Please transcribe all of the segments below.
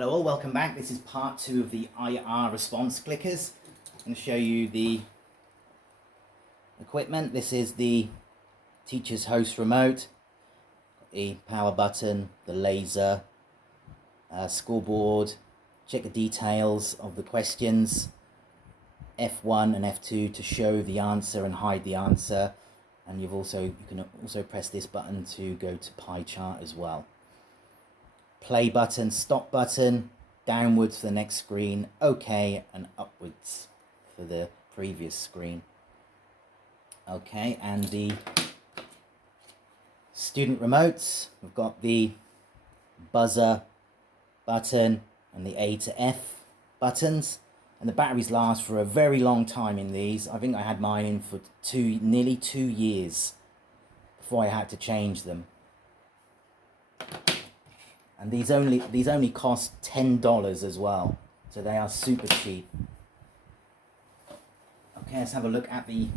Hello all, welcome back. This is part 2 of the IR response clickers. I'm going to show you the equipment. This is the teacher's host remote, the power button, the laser, scoreboard, check the details of the questions, F1 and F2 to show the answer and hide the answer, and you can also press this button to go to pie chart as well. Play button, stop button, downwards for the next screen, OK, and upwards for the previous screen. Okay, and the student remotes, we've got the buzzer button and the A to F buttons, and the batteries last for a very long time in these. I think I had mine in for nearly 2 years before I had to change them. And these only cost $10 as well, so they are super cheap. Okay, let's have a look at the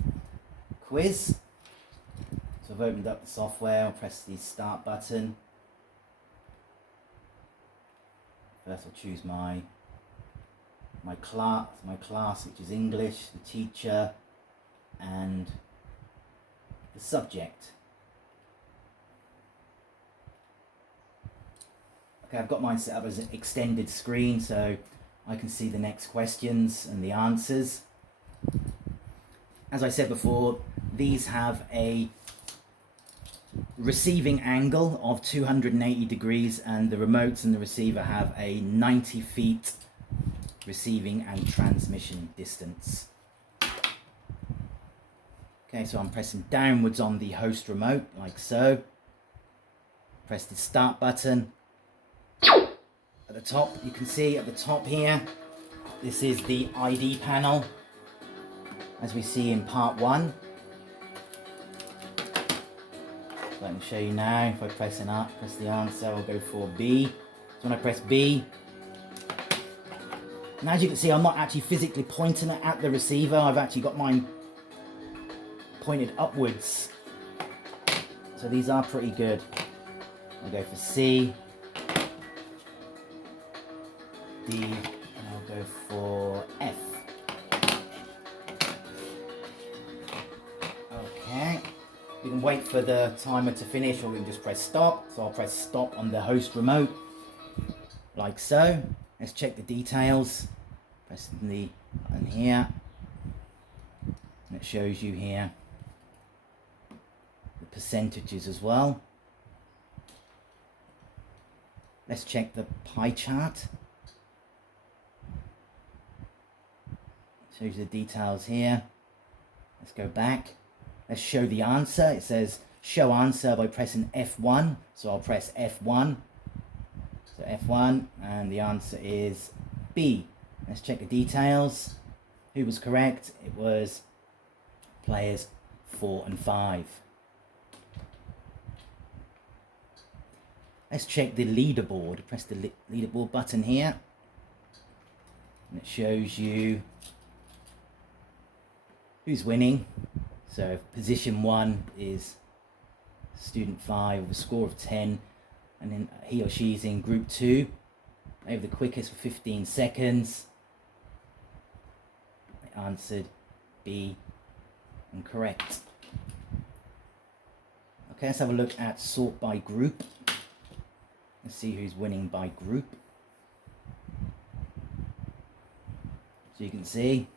quiz. So I've opened up the software. I'll press the start button. First, I'll choose my class, which is English, the teacher, and the subject. Okay, I've got mine set up as an extended screen so I can see the next questions and the answers. As I said before, these have a receiving angle of 280 degrees and the remotes and the receiver have a 90 feet receiving and transmission distance. Okay, so I'm pressing downwards on the host remote like so. Press the start button. At the top, you can see at the top here, this is the ID panel, as we see in part 1. So I can show you now, if I press the answer, I'll go for B. So when I press B, and as you can see, I'm not actually physically pointing it at the receiver, I've actually got mine pointed upwards. So these are pretty good. I'll go for C. D, and I'll go for F. Okay, you can wait for the timer to finish or we can just press stop. So I'll press stop on the host remote, like so. Let's check the details. Press the button here, and it shows you here the percentages as well. Let's check the pie chart. Shows you the details here. Let's go back. Let's show the answer. It says show answer by pressing F1. So I'll press F1. So F1 and the answer is B. Let's check the details. Who was correct? It was players 4 and 5. Let's check the leaderboard. Press the leaderboard button here. And it shows you who's winning. So position 1 is student 5 with a score of 10, and then he or she is in group 2. They have the quickest for 15 seconds. They answered B and correct. Okay, let's have a look at sort by group. Let's see who's winning by group. So you can see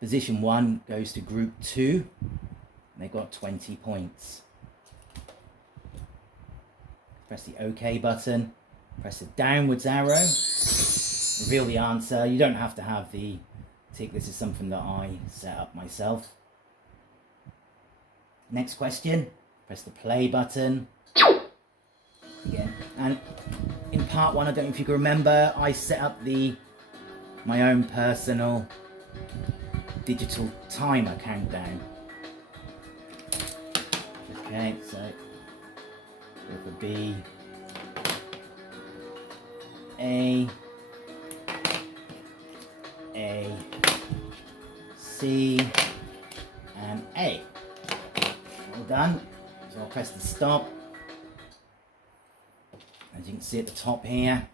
position 1 goes to group 2, and they've got 20 points. Press the OK button, press the downwards arrow, reveal the answer. You don't have to have the tick, this is something that I set up myself. Next question, press the play button. Again, and in part 1, I don't know if you can remember, I set up my own personal digital timer countdown. Okay, so go for B, A, C, and A. All done. So I'll press the stop. As you can see at the top here,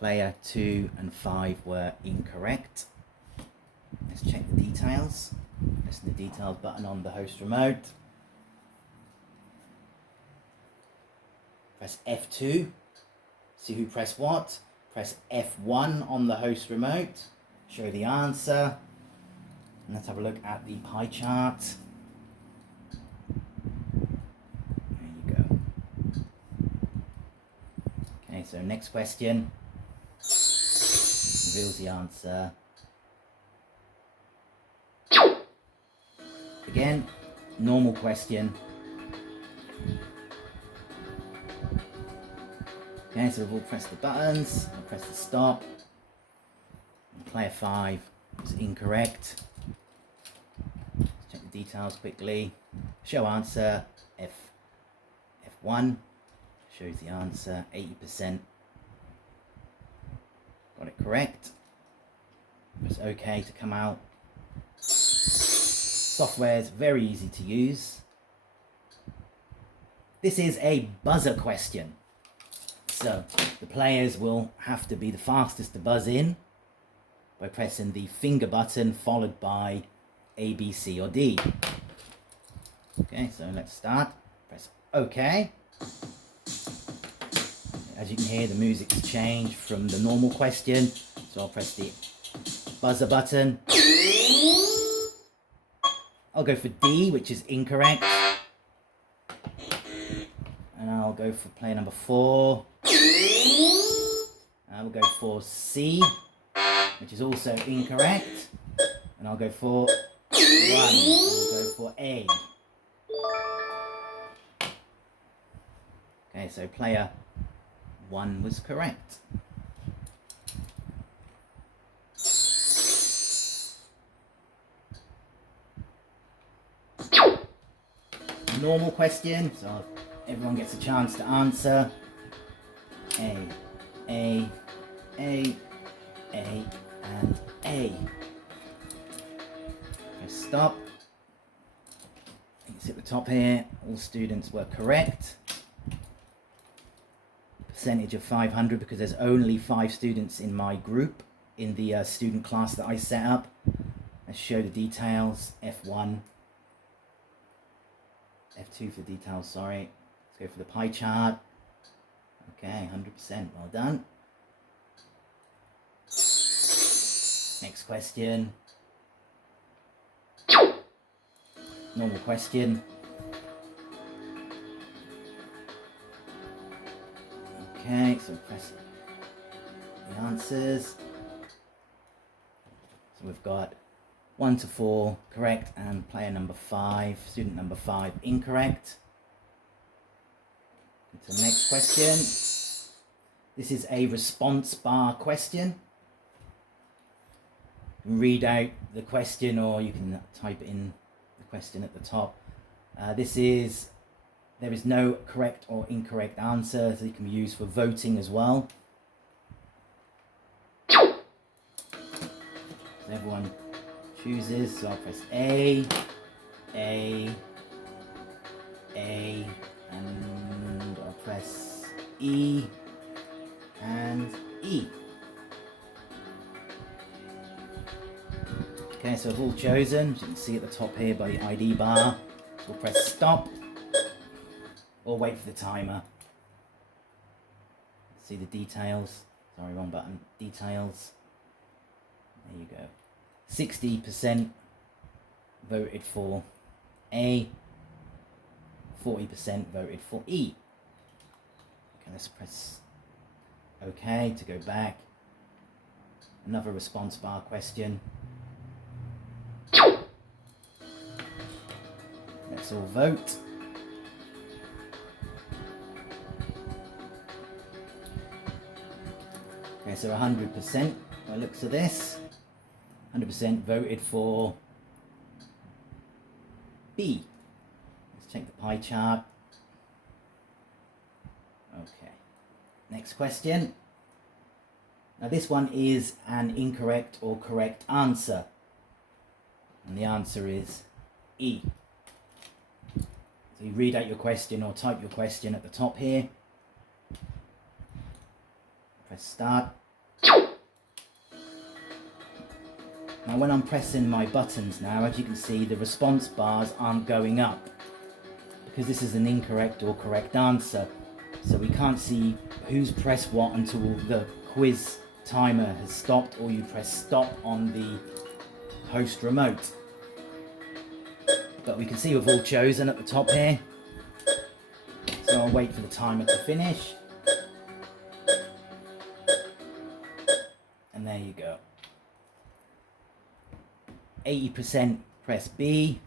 Player 2 and 5 were incorrect. Let's check the details. Press the details button on the host remote. Press F2. See who pressed what. Press F1 on the host remote. Show the answer. And let's have a look at the pie chart. There you go. Okay, so next question. Reveals the answer. Again, normal question. Okay, so we've all pressed the buttons. I'll press the stop. And player 5 is incorrect. Let's check the details quickly. Show answer. F1 shows the answer. 80%. Got it correct. Press OK to come out. Software is very easy to use. This is a buzzer question. So the players will have to be the fastest to buzz in by pressing the finger button followed by A, B, C or D. Okay, so let's start. Press OK. As you can hear, the music's changed from the normal question. So I'll press the buzzer button. I'll go for D, which is incorrect. And I'll go for player number 4. I will go for C, which is also incorrect. And I'll go for 1. We'll go for A. Okay, so player 1 was correct. Normal question, so everyone gets a chance to answer. A, and A. Press stop. You can see at the top here, all students were correct. Percentage of 500 because there's only 5 students in my group in the student class that I set up. Let's show the details. F1. F2 for details, sorry. Let's go for the pie chart. Okay, 100%, well done. Next question. Normal question. Okay, so press the answers. So we've got 1 to 4 correct and player number 5, student number 5 incorrect. To the next question. This is a response bar question. You can read out the question or you can type in the question at the top. There is no correct or incorrect answer, so you can be used for voting as well. So everyone chooses, so I'll press A, and I'll press E and E. Okay, so I've all chosen, as you can see at the top here by the ID bar. So we'll press stop or wait for the timer. See the details. Sorry, wrong button. Details. There you go. 60% voted for A, 40% voted for E. Okay, let's press OK to go back. Another response bar question. Let's all vote. Okay, so 100% by the looks of this. 100% voted for B. Let's check the pie chart. Okay. Next question. Now this one is an incorrect or correct answer. And the answer is E. So you read out your question or type your question at the top here. Press start. Now when I'm pressing my buttons now, as you can see, the response bars aren't going up because this is an incorrect or correct answer. So we can't see who's pressed what until the quiz timer has stopped, or you press stop on the host remote. But we can see we've all chosen at the top here. So I'll wait for the timer to finish. And there you go. 80% pressed B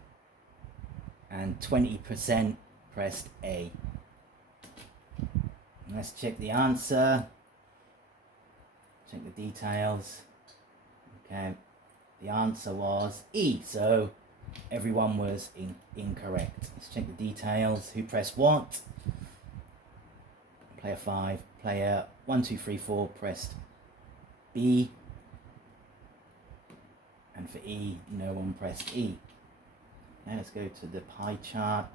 and 20% pressed A. And let's check the answer. Check the details. Okay, the answer was E, so everyone was incorrect. Let's check the details. Who pressed what? Player 5, player 1, 2, 3, 4 pressed B. And for E, no one pressed E. Now let's go to the pie chart.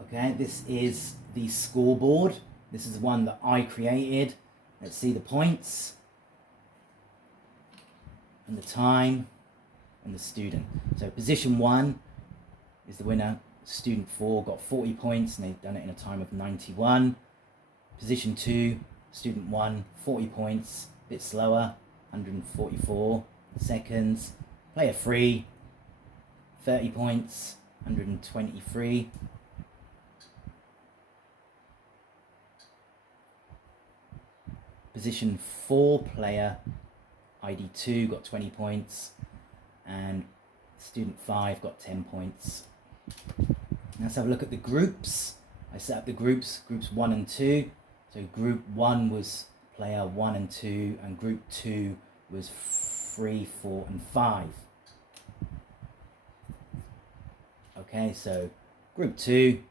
Okay, this is the scoreboard. This is the one that I created. Let's see the points and the time and the student. So position 1 is the winner. Student 4 got 40 points and they've done it in a time of 91. Position 2, student 1, 40 points, a bit slower, 144 seconds. Player 3, 30 points, 123. Position 4, player ID 2 got 20 points, and student 5 got 10 points. Now let's have a look at the groups. I set up the groups 1 and 2. So group 1 was player 1 and 2, and group 2 was 3, 4 and 5. Okay, so group 2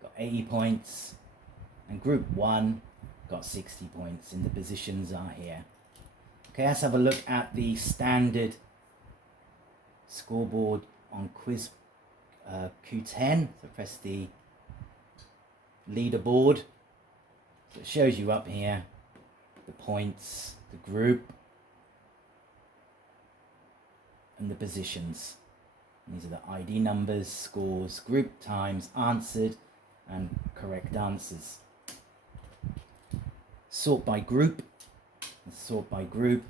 got 80 points, and group 1 got 60 points, and the positions are here. Okay, let's have a look at the standard scoreboard on quiz Q10. So press the leaderboard. So it shows you up here the points, the group, and the positions. And these are the ID numbers, scores, group, times, answered, and correct answers. Sort by group. Let's sort by group.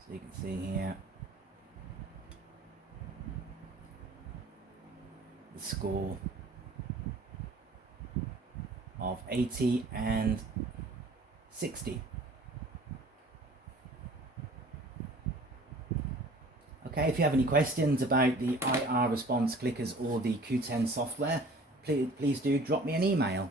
So you can see here the score of 80 and 60. Okay, if you have any questions about the IR response clickers or the Q10 software, please do drop me an email.